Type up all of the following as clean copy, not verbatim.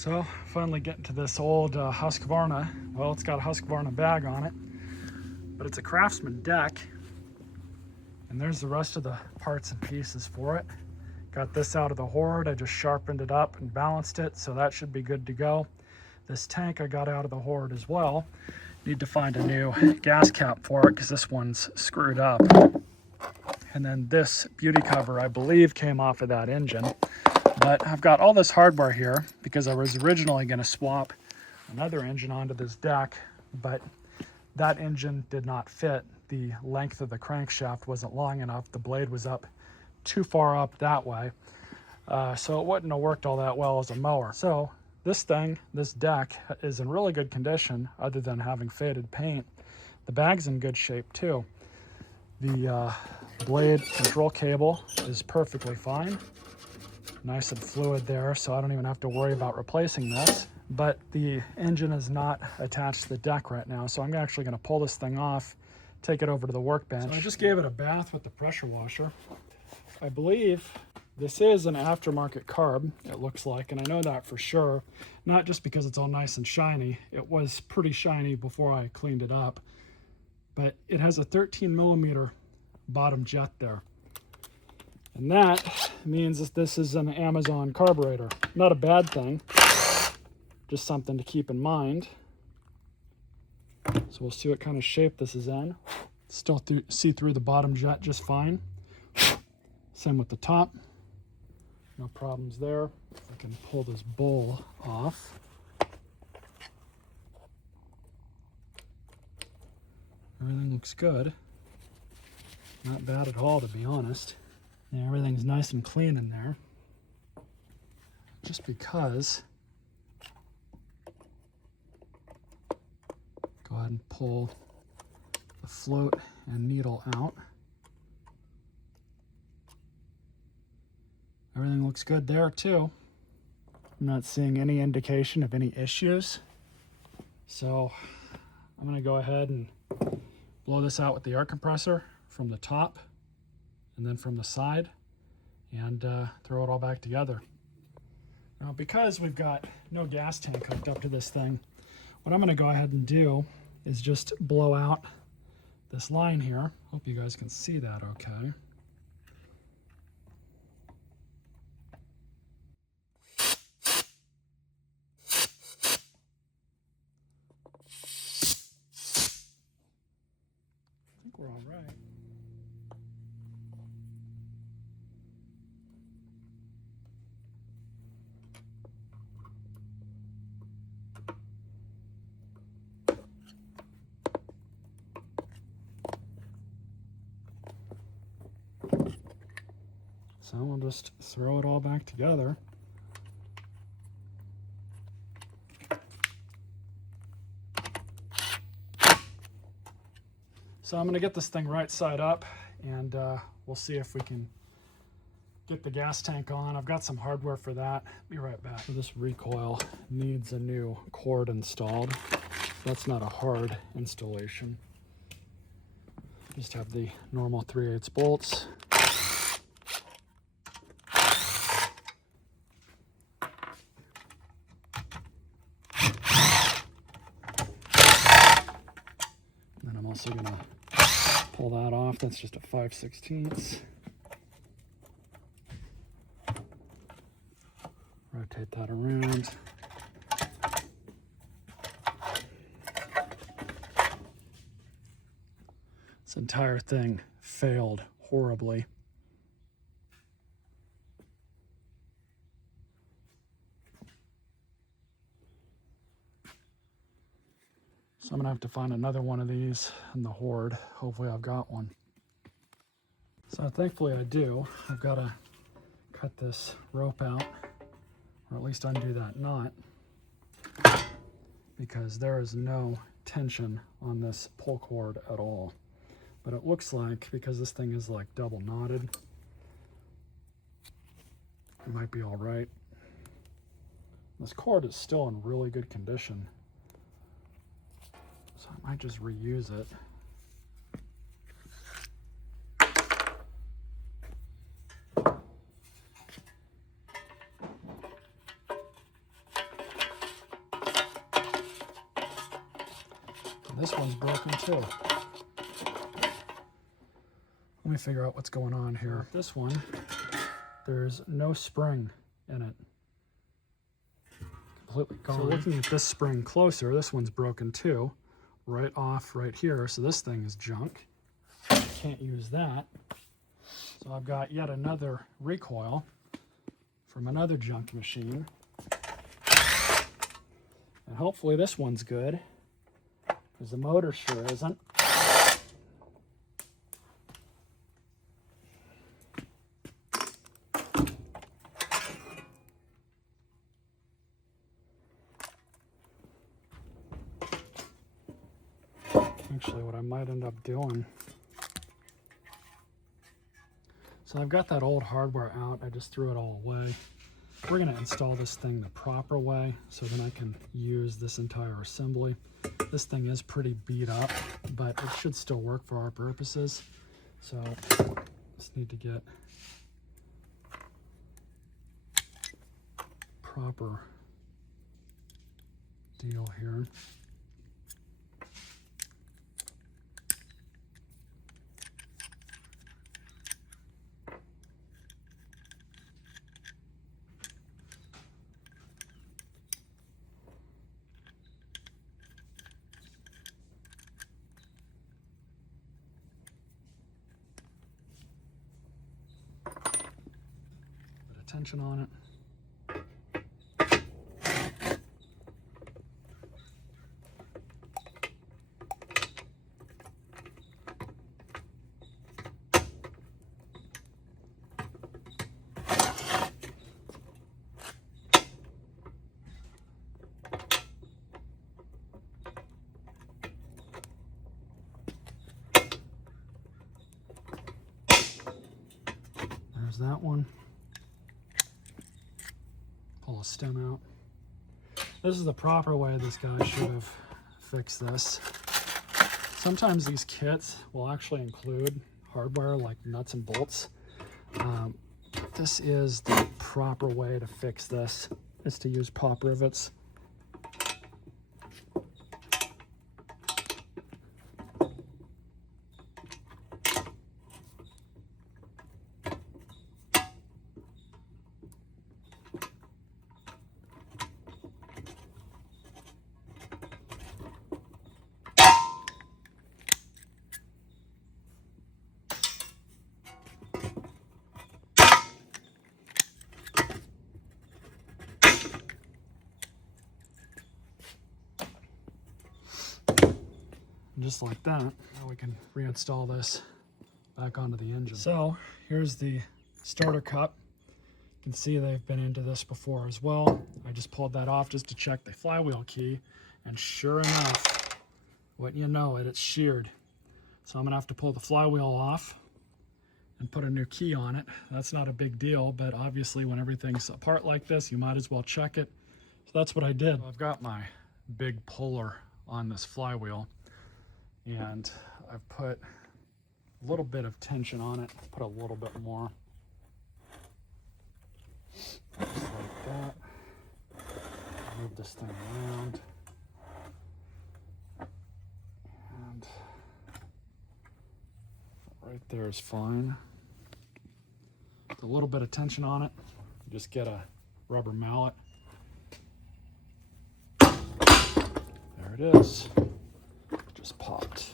So finally getting to this old Husqvarna. Well, it's got a Husqvarna bag on it, but it's a Craftsman deck. And there's the rest of the parts and pieces for it. Got this out of the hoard. I just sharpened it up and balanced it, so that should be good to go. This tank I got out of the hoard as well. Need to find a new gas cap for it because this one's screwed up. And then this beauty cover, I believe, came off of that engine. But I've got all this hardware here because I was originally going to swap another engine onto this deck, but that engine did not fit. The length of the crankshaft wasn't long enough. The blade was up too far up that way. So it wouldn't have worked all that well as a mower. So this thing, this deck, is in really good condition other than having faded paint. The bag's in good shape too. The blade control cable is perfectly fine. Nice and fluid there, so I don't even have to worry about replacing this. But the engine is not attached to the deck right now, so I'm actually going to pull this thing off, take it over to the workbench. So I just gave it a bath with the pressure washer. I believe this is an aftermarket carb, it looks like, and I know that for sure, not just because it's all nice and shiny. It was pretty shiny before I cleaned it up, but it has a 13 millimeter bottom jet there. And that means that this is an Amazon carburetor. Not a bad thing, just something to keep in mind. So we'll see what kind of shape this is in. Still see through the bottom jet just fine. Same with the top. No problems there. If I can pull this bowl off. Everything looks good. Not bad at all, to be honest. Yeah, everything's nice and clean in there. Just because, go ahead and pull the float and needle out. Everything looks good there too. I'm not seeing any indication of any issues. So I'm gonna go ahead and blow this out with the air compressor from the top and then from the side, and throw it all back together. Now, because we've got no gas tank hooked up to this thing, what I'm going to go ahead and do is just blow out this line here. Hope you guys can see that okay. I think we're all right. So we'll just throw it all back together. So I'm going to get this thing right side up, and we'll see if we can get the gas tank on. I've got some hardware for that. Be right back. So this recoil needs a new cord installed. That's not a hard installation. Just have the normal 3/8 bolts. And I'm also going to pull that off. That's just a 5/16. Rotate that around. This entire thing failed horribly. So I'm gonna have to find another one of these in the hoard. Hopefully I've got one. So thankfully I do. I've got to cut this rope out, or at least undo that knot, because there is no tension on this pull cord at all. But it looks like, because this thing is like double knotted, it might be all right. This cord is still in really good condition, so I might just reuse it. this one's broken too. Let me figure out what's going on here. This one, there's no spring in it. Completely gone. So looking at this spring closer, this one's broken too. Right off right here, so this thing is junk. Can't use that. So I've got yet another recoil from another junk machine. And hopefully this one's good, because the motor sure isn't. Actually, what I might end up doing, so I've got that old hardware out, I just threw it all away. We're going to install this thing the proper way, so then I can use this entire assembly. This thing is pretty beat up, but it should still work for our purposes. So just need to get proper deal here. Tension on it. There's that one. Pull a stem out. This is the proper way this guy should have fixed this. Sometimes these kits will actually include hardware like nuts and bolts. This is the proper way to fix this, is to use pop rivets. Just like that, now we can reinstall this back onto the engine. So here's the starter cup. You can see they've been into this before as well. I just pulled that off just to check the flywheel key, and sure enough, wouldn't you know it, it's sheared. So I'm gonna have to pull the flywheel off and put a new key on it. That's not a big deal, but obviously when everything's apart like this, you might as well check it. So that's what I did. I've got my big puller on this flywheel, and I've put a little bit of tension on it, put a little bit more. Just like that. Move this thing around. And right there is fine. With a little bit of tension on it, you just get a rubber mallet. There it is. Just popped.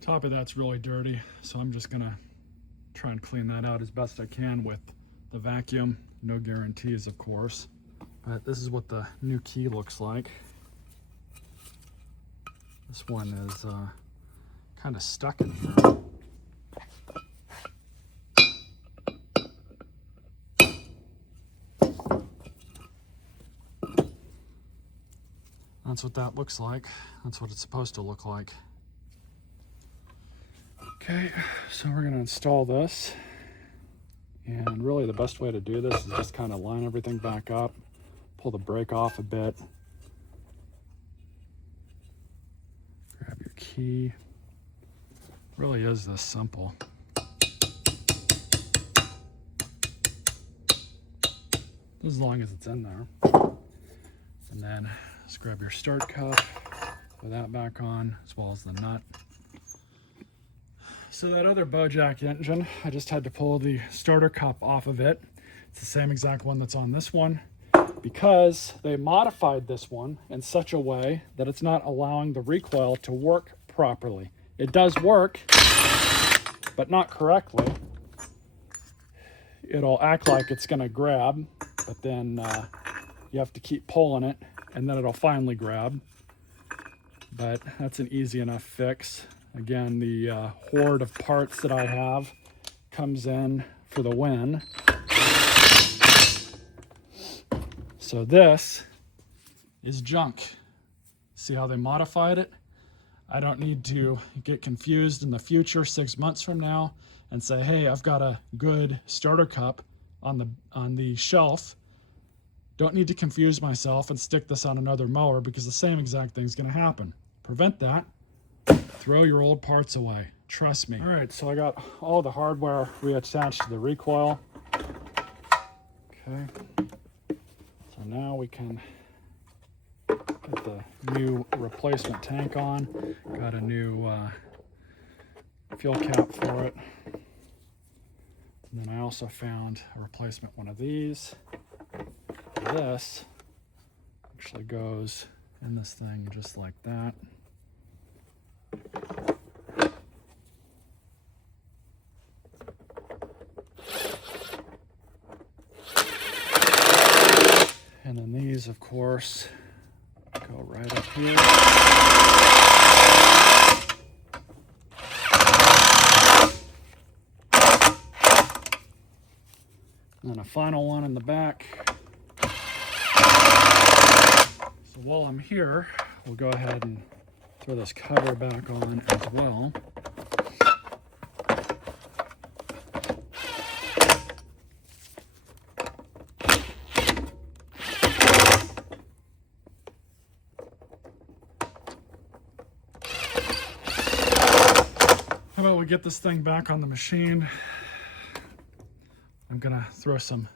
Top of that's really dirty, so I'm just gonna try and clean that out as best I can with the vacuum. No guarantees, of course, but this is what the new key looks like. This one is kind of stuck in here. That's what that looks like. That's what it's supposed to look like. Okay, so we're going to install this. And really the best way to do this is just kind of line everything back up, pull the brake off a bit, key. Really is this simple. As long as it's in there. And then just grab your start cup, put that back on, as well as the nut. So that other Bojack engine, I just had to pull the starter cup off of it. It's the same exact one that's on this one, because they modified this one in such a way that it's not allowing the recoil to work properly. It does work, but not correctly. It'll act like it's gonna grab, but then you have to keep pulling it, and then it'll finally grab. But that's an easy enough fix. Again, the hoard of parts that I have comes in for the win. So this is junk. See how they modified it? I don't need to get confused in the future 6 months from now and say, hey, I've got a good starter cup on the shelf. Don't need to confuse myself and stick this on another mower, because the same exact thing's gonna happen. Prevent that. Throw your old parts away. Trust me. All right, so I got all the hardware reattached to the recoil. Okay. So now we can get the new replacement tank on. Got a new fuel cap for it. And then I also found a replacement one of these. This actually goes in this thing just like that. And then these, of course, go right up here. And then a final one in the back. So while I'm here, we'll go ahead and throw this cover back on as well. How about we get this thing back on the machine? I'm gonna throw some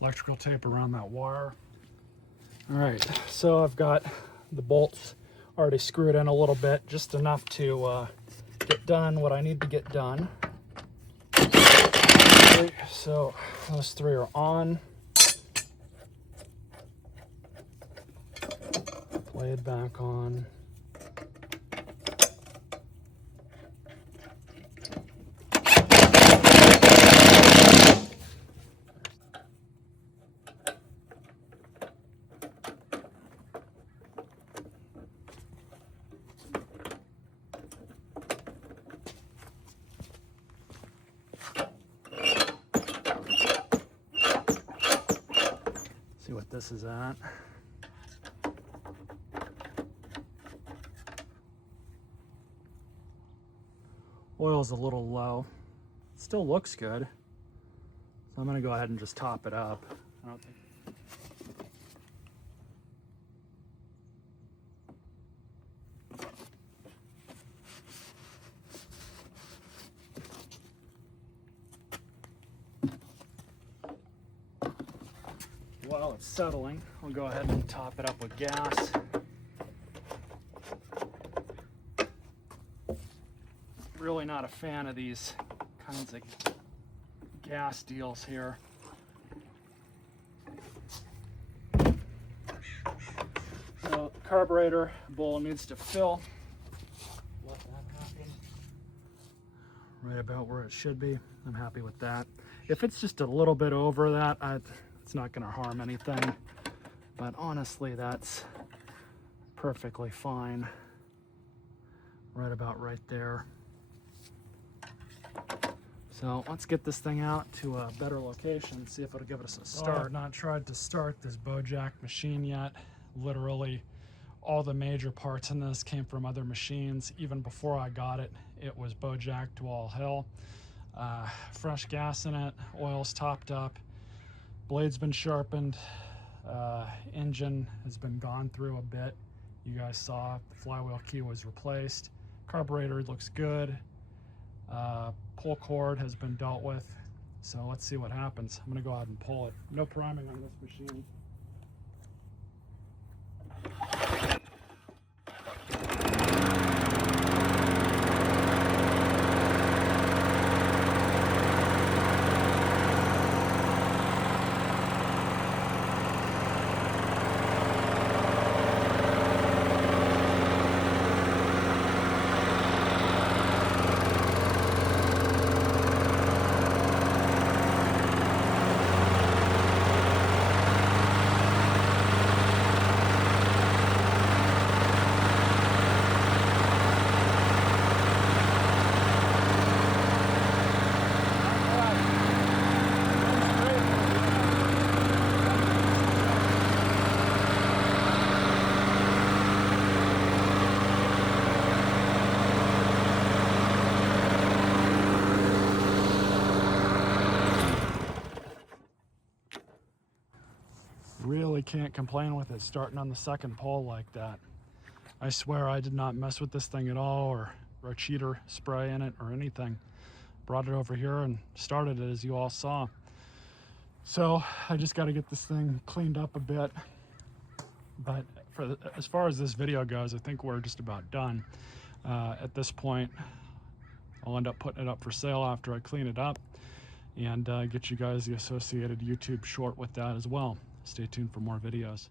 electrical tape around that wire. All right, so I've got the bolts already screwed in a little bit, just enough to get done what I need to get done. Okay, so those three are on. Blade back on. See what this is at. Oil's a little low. Still looks good. So I'm gonna go ahead and just top it up. I don't think while it's settling, I'll go ahead and top it up with gas. Really not a fan of these kinds of gas deals here. So the carburetor bowl needs to fill. Let that happen. Right about where it should be. I'm happy with that. If it's just a little bit over that, it's not going to harm anything, but honestly that's perfectly fine. Right about right there. So let's get this thing out to a better location, see if it'll give us a start. I have not tried to start this Bojack machine yet. Literally all the major parts in this came from other machines. Even before I got it, it was Bojack to all hell. Fresh gas in it, oil's topped up, blade's been sharpened, engine has been gone through a bit. You guys saw the flywheel key was replaced. Carburetor looks good. Pull cord has been dealt with. So let's see what happens. I'm gonna go ahead and pull it. No priming on this machine. Really can't complain with it starting on the second pull like that. I swear I did not mess with this thing at all, or a cheater spray in it or anything. Brought it over here and started it, as you all saw. So I just got to get this thing cleaned up a bit. But as far as this video goes, I think we're just about done. At this point, I'll end up putting it up for sale after I clean it up, and get you guys the associated YouTube short with that as well. Stay tuned for more videos.